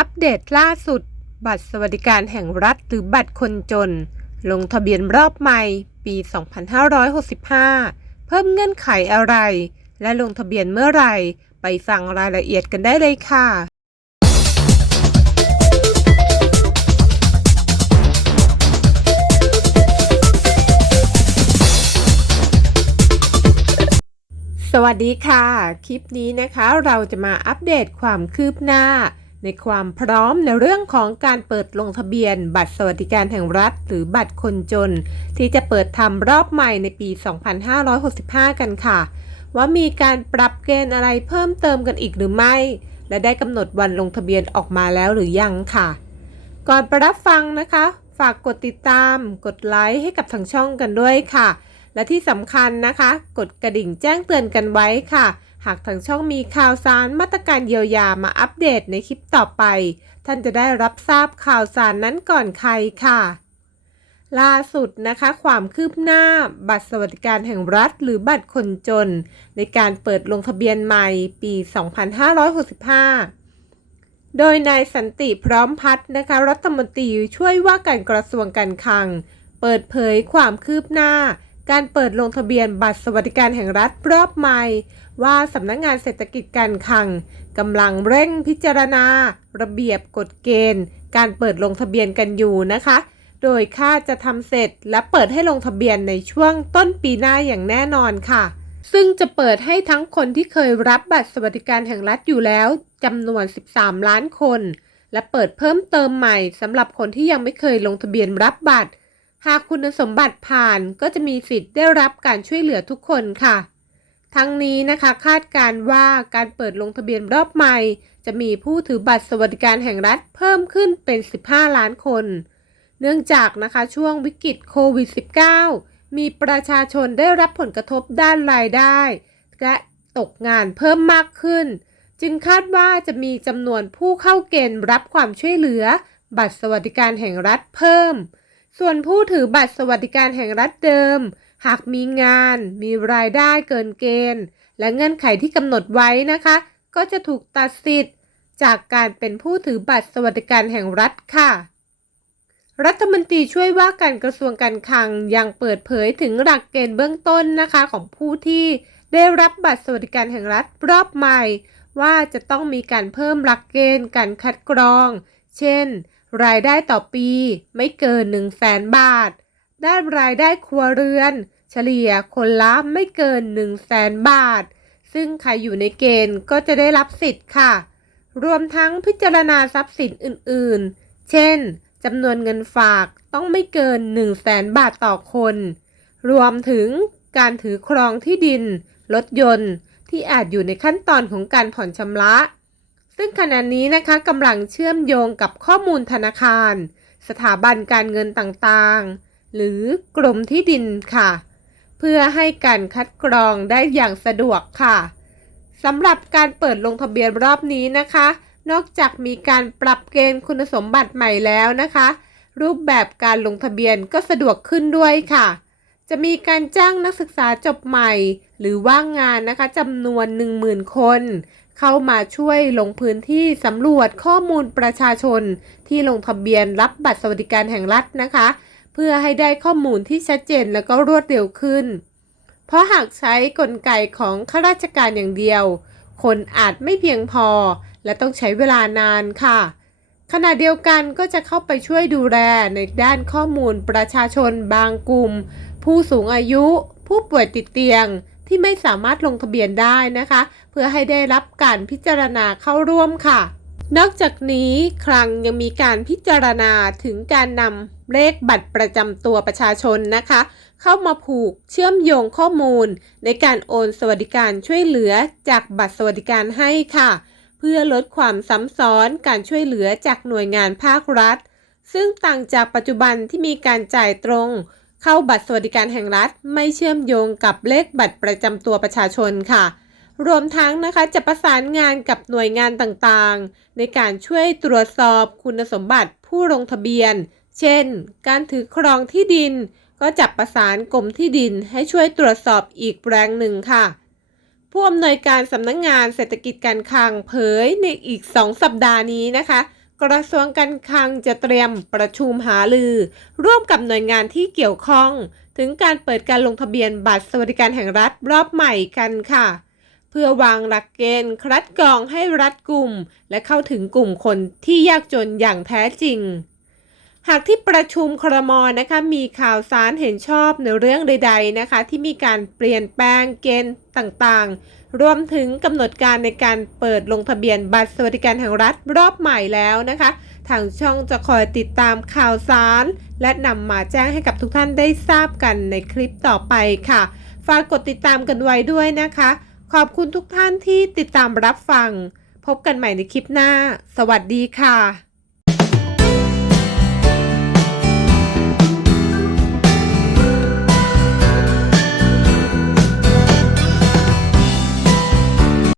อัปเดตล่าสุด บัตรสวัสดิการแห่งรัฐหรือบัตรคนจน ลงทะเบียนรอบใหม่ปี 2565 เพิ่มเงื่อนไขอะไร และลงทะเบียนเมื่อไหร่ ไปฟังรายละเอียดกันได้เลยค่ะสวัสดีค่ะ คลิปนี้นะคะเราจะมาอัปเดตความคืบหน้า ในความพร้อมในเรื่องของการเปิดลงทะเบียน บัตรสวัสดิการแห่งรัฐ หรือบัตรคนจน ที่จะเปิดทำรอบใหม่ในปี 2565 กันค่ะ ว่ามีการปรับเกณฑ์อะไรเพิ่มเติมกันอีกหรือไม่ และได้กำหนดวันลงทะเบียนออกมาแล้วหรือยังค่ะ ก่อนไปรับฟังนะคะ ฝากกดติดตาม กดไลค์ให้กับทางช่องกันด้วยค่ะ และที่สำคัญนะคะ กดกระดิ่งแจ้งเตือนกันไว้ค่ะากทางช่องมีข่าวสารมาตรการเยียวยามาอัปเดตในคลิปต่อไป ท่านจะได้รับทราบข่าวสารนั้นก่อนใครค่ะ ล่าสุดนะคะความคืบหน้า บัตรสวัสดิการแห่งรัฐ หรือบัตรคนจน ในการเปิดลงทะเบียนใหม่ปี 2565โดยนายสันติพร้อมพัฒน์นะคะ รัฐมนตรีช่วยว่าการกระทรวงการคลัง เปิดเผยความคืบหน้า การเปิดลงทะเบียนบัตรสวัสดิการแห่งรัฐรอบใหม่ ว่าสำนักงงานเศรษฐกิจการคลังกำลังเร่งพิจารณา ระเบียบกฎเกณฑ์ การเปิดลงทะเบียนกันอยู่นะคะ โดยคาดจะทำเสร็จและเปิดให้ลงทะเบียนในช่วงต้นปีหน้าอย่างแน่นอนค่ะ ซึ่งจะเปิดให้ทั้งคนที่เคยรับบัตรสวัสดิการแห่งรัฐอยู่แล้วจำนวน 13 ล้านคน และเปิดเพิ่มเติมใหม่สำหรับคนที่ยังไม่เคยลงทะเบียนรับบัตร หากคุณสมบัติผ่านก็จะมีสิทธิ์ได้รับการช่วยเหลือทุกคนค่ะ ทั้งนี้นะคะคาดการว่าการเปิดลงทะเบียนรอบใหม่ จะมีผู้ถือบัตรสวัสดิการแห่งรัฐเพิ่มขึ้นเป็น 15 ล้านคน เนื่องจากนะคะช่วงวิกฤตโควิด -19 มีประชาชนได้รับผลกระทบด้านรายได้ และตกงานเพิ่มมากขึ้น จึงคาดว่าจะมีจำนวนผู้เข้าเกณฑ์รับความช่วยเหลือ บัตรสวัสดิการแห่งรัฐเพิ่ม ส่วนผู้ถือบัตรสวัสดิการแห่งรัฐเดิม หากมีงาน มีรายได้เกินเกณฑ์ และเงื่อนไขที่กำหนดไว้นะคะ ก็จะถูกตัดสิทธิ์ จากการเป็นผู้ถือบัตรสวัสดิการแห่งรัฐค่ะ รัฐมนตรีช่วยว่าการกระทรวงการคลังยังเปิดเผยถึงหลักเกณฑ์เบื้องต้นนะคะของผู้ที่ได้รับบัตรสวัสดิการแห่งรัฐรอบใหม่ ว่าจะต้องมีการเพิ่มหลักเกณฑ์การคัดกรอง เช่น รายได้ต่อปีไม่เกิน1 0 0 0 0แสนบาทด้านรายได้ครัวเรือน เฉลี่ยคนละไม่เกิน1 0 0 0 0แสนบาท ซึ่งใครอยู่ในเกณฑ์ก็จะได้รับสิทธิ์ค่ะ รวมทั้งพิจารณาทรัพย์สินอื่นๆ เช่นจำนวนเงินฝากต้องไม่เกิน 1 0 0 0 0แสนบาทต่อคน รวมถึงการถือครองที่ดิน รถยนต์ ที่อาจอยู่ในขั้นตอนของการผ่อนชำระ ซึ่งขณะนี้นะคะกำลังเชื่อมโยงกับข้อมูลธนาคาร สถาบันการเงินต่างๆ หรือกรมที่ดินค่ะ เพื่อให้การคัดกรองได้อย่างสะดวกค่ะสำหรับการเปิดลงทะเบียนรอบนี้นะคะ นอกจากมีการปรับเกณฑ์คุณสมบัติใหม่แล้วนะคะ รูปแบบการลงทะเบียนก็สะดวกขึ้นด้วยค่ะ จะมีการจ้างนักศึกษาจบใหม่ หรือว่างงานนะคะจำนวน 10,000 คน เข้ามาช่วยลงพื้นที่สำรวจข้อมูลประชาชน ที่ลงทะเบียนรับบัตรสวัสดิการแห่งรัฐนะคะ เพื่อให้ได้ข้อมูลที่ชัดเจนและก็รวดเร็วขึ้น เพราะหากใช้กลไกของข้าราชการอย่างเดียว คนอาจไม่เพียงพอ และต้องใช้เวลานานค่ะขณะเดียวกันก็จะเข้าไปช่วยดูแลในด้านข้อมูลประชาชนบางกลุ่ม ผู้สูงอายุ ผู้ป่วยติดเตียง ที่ไม่สามารถลงทะเบียนได้นะคะ เพื่อให้ได้รับการพิจารณาเข้าร่วมค่ะ นอกจากนี้ครั้งยังมีการพิจารณาถึงการนำเลขบัตรประจำตัวประชาชนนะคะ เข้ามาผูกเชื่อมโยงข้อมูล ในการโอนสวัสดิการช่วยเหลือจากบัตรสวัสดิการให้ค่ะ เพื่อลดความซ้ำซ้อนการช่วยเหลือจากหน่วยงานภาครัฐ ซึ่งต่างจากปัจจุบันที่มีการจ่ายตรง เข้าบัตรสวัสดิการแห่งรัฐ ไม่เชื่อมโยงกับเลขบัตรประจำตัวประชาชนค่ะ รวมทั้งนะคะจะประสานงานกับหน่วยงานต่างๆ ในการช่วยตรวจสอบคุณสมบัติผู้ลงทะเบียน เช่น การถือครองที่ดิน ก็จับประสานกรมที่ดินให้ช่วยตรวจสอบอีกแปลงหนึ่งค่ะผู้อำนวยการสำนักงงานเศรษฐกิจการคลังเผยในอีก 2 สัปดาห์นี้นะคะ กระทรวงการคลังจะเตรียมประชุมหาลือ ร่วมกับหน่วยงานที่เกี่ยวข้อง ถึงการเปิดการลงทะเบียนบัตรสวัสดิการแห่งรัฐรอบใหม่กันค่ะ เพื่อวางหลักเกณฑ์คัดกรองให้รัดกลุ่ม และเข้าถึงกลุ่มคนที่ยากจนอย่างแท้จริง หากที่ประชุมครมนะคะมีข่าวสารเห็นชอบในเรื่องใด ๆนะคะ ที่มีการเปลี่ยนแปลงเกณฑ์ต่างๆ รวมถึงกำหนดการในการเปิดลงทะเบียนบัตรสวัสดิการแห่งรัฐรอบใหม่แล้วนะคะ ทางช่องจะคอยติดตามข่าวสาร และนำมาแจ้งให้กับทุกท่านได้ทราบกันในคลิปต่อไปค่ะ ฝากกดติดตามกันไว้ด้วยนะคะ ขอบคุณทุกท่านที่ติดตามรับฟัง พบกันใหม่ในคลิปหน้า สวัสดีค่ะ